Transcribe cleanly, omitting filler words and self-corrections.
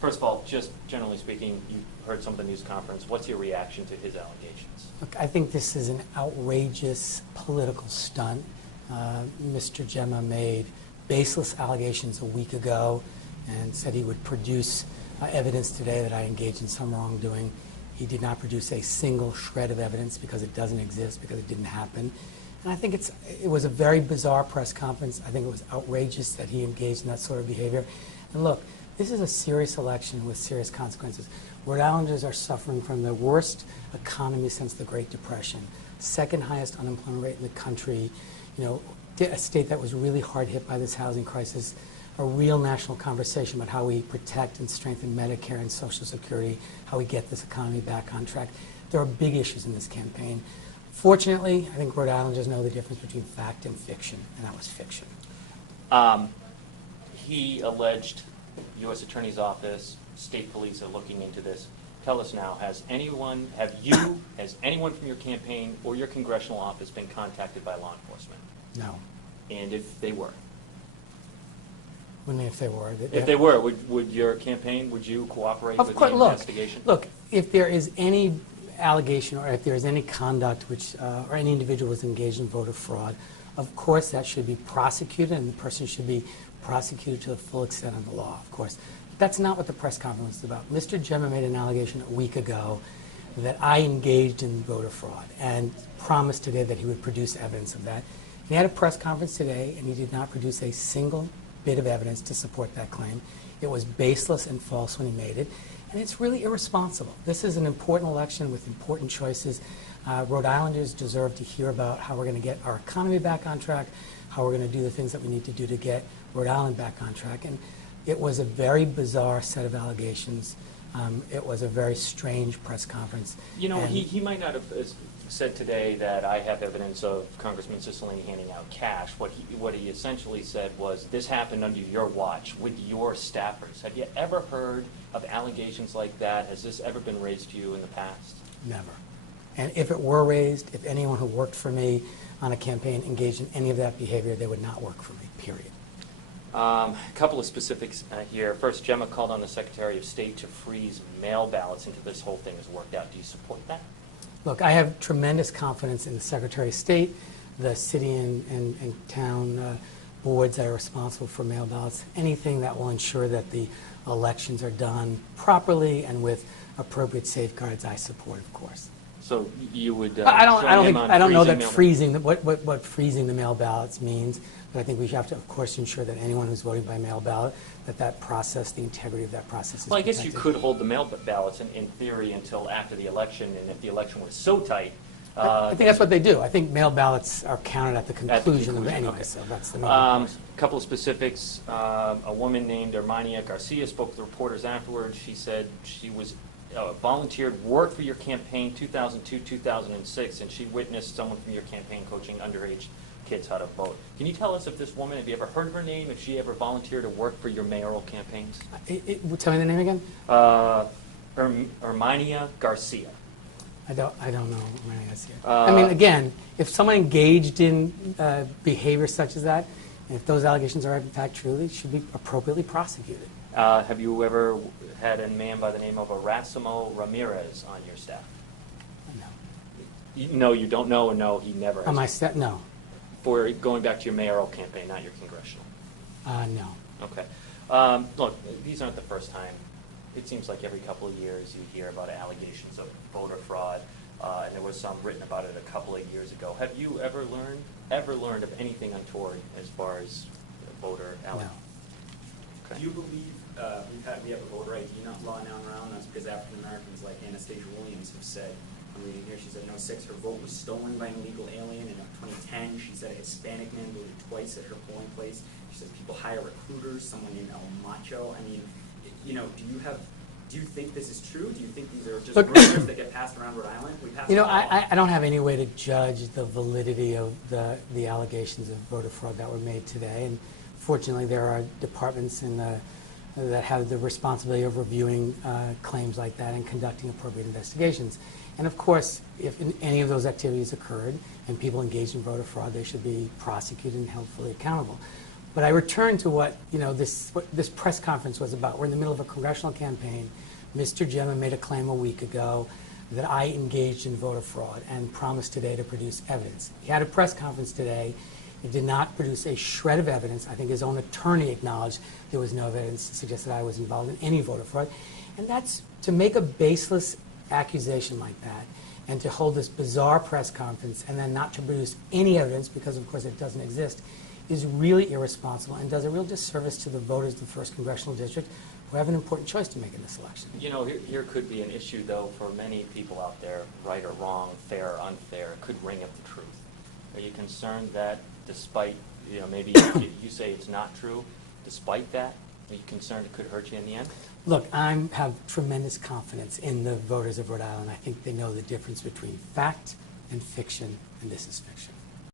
First of all, just generally speaking, you heard some of the news conference. What's your reaction to his allegations? Look, I think this is an outrageous political stunt. Mr. Gemma made baseless allegations a week ago and said he would produce evidence today that I engaged in some wrongdoing. He did not produce a single shred of evidence because it doesn't exist, because it didn't happen. And I think it was a very bizarre press conference. I think it was outrageous that he engaged in that sort of behavior. And look, this is a serious election with serious consequences. Rhode Islanders are suffering from the worst economy since the Great Depression, second highest unemployment rate in the country, you know, a state that was really hard hit by this housing crisis, a real national conversation about how we protect and strengthen Medicare and Social Security, how we get this economy back on track. There are big issues in this campaign. Fortunately, I think Rhode Islanders know the difference between fact and fiction, and that was fiction. He alleged U.S. Attorney's Office, state police are looking into this. Tell us now, has anyone from your campaign or your congressional office been contacted by law enforcement? No. And if they were? What do you mean if they were? If they were, would your campaign, would you cooperate with the investigation? Look, if there is any allegation or if there is any conduct which, or any individual was engaged in voter fraud, of course that should be prosecuted and the person should be prosecuted to the full extent of the law, of course. That's not what the press conference is about. Mr. Gemma made an allegation a week ago that I engaged in voter fraud and promised today that he would produce evidence of that. He had a press conference today and he did not produce a single bit of evidence to support that claim. It was baseless and false when he made it, and it's really irresponsible. This is an important election with important choices. Rhode Islanders deserve to hear about how we're going to get our economy back on track, how we're going to do the things that we need to do to get Rhode Island back on track. And it was a very bizarre set of allegations. It was a very strange press conference. You know, he might not have said today that I have evidence of Congressman Cicilline handing out cash. What he essentially said was, this happened under your watch with your staffers. Have you ever heard of allegations like that? Has this ever been raised to you in the past? Never. And if it were raised, if anyone who worked for me on a campaign engaged in any of that behavior, they would not work for me, period. A couple of specifics here. First, Gemma called on the Secretary of State to freeze mail ballots until this whole thing is worked out. Do you support that? Look, I have tremendous confidence in the Secretary of State, the city and town boards that are responsible for mail ballots, anything that will ensure that the elections are done properly and with appropriate safeguards, I support, of course. So you would I don't know that freezing what freezing the mail ballots means, but I think we have to, of course, ensure that anyone who's voting by mail ballot, that process, the integrity of that process is Well, I guess protected. you could hold the mail ballots in theory until after the election, and if the election was so tight. I think that's what they do. I think mail ballots are counted at the conclusion of it anyway, okay. so that's the main Couple of specifics. A woman named Hermania Garcia spoke with reporters afterwards. She said she was volunteered, worked for your campaign 2002, 2006, and she witnessed someone from your campaign coaching underage kids how to vote. Can you tell us if this woman, have you ever heard of her name, if she ever volunteered to work for your mayoral campaigns? Tell me the name again? Hermania Garcia. I don't know Hermania Garcia. I mean, again, if someone engaged in behavior such as that, and if those allegations are in fact true, they should be appropriately prosecuted. Have you ever had a man by the name of Erasimo Ramirez on your staff? No. No, you don't know, and no, he never has. On my staff? No. For going back to your mayoral campaign, not your congressional? No. Okay. Look, these aren't the first time. It seems like every couple of years you hear about allegations of voter fraud, and there was some written about it a couple of years ago. Have you ever learned of anything untoward as far as voter allegations? No. Okay. Do you believe we have a voter ID law now around? That's because African Americans like Anastasia Williams have said, I'm reading here, she said in 06 her vote was stolen by an illegal alien. In 2010, she said a Hispanic man voted twice at her polling place. She said people hire recruiters, someone named El Macho. I mean, you know, do you think this is true? Do you think these are just rumors that get passed around Rhode Island? I don't have any way to judge the validity of the allegations of voter fraud that were made today. And fortunately, there are departments that have the responsibility of reviewing claims like that and conducting appropriate investigations. And of course, if any of those activities occurred and people engaged in voter fraud, they should be prosecuted and held fully accountable. But I return to what this press conference was about. We're in the middle of a congressional campaign. Mr. Gemma made a claim a week ago that I engaged in voter fraud and promised today to produce evidence. He had a press conference today. He did not produce a shred of evidence. I think his own attorney acknowledged there was no evidence to suggest that I was involved in any voter fraud. And that's to make a baseless accusation like that and to hold this bizarre press conference and then not to produce any evidence, because of course it doesn't exist, is really irresponsible and does a real disservice to the voters of the 1st Congressional District who have an important choice to make in this election. You know, here could be an issue, though, for many people out there, right or wrong, fair or unfair, it could ring up the truth. Are you concerned that despite, maybe you say it's not true, despite that, are you concerned it could hurt you in the end? Look, I have tremendous confidence in the voters of Rhode Island. I think they know the difference between fact and fiction, and this is fiction.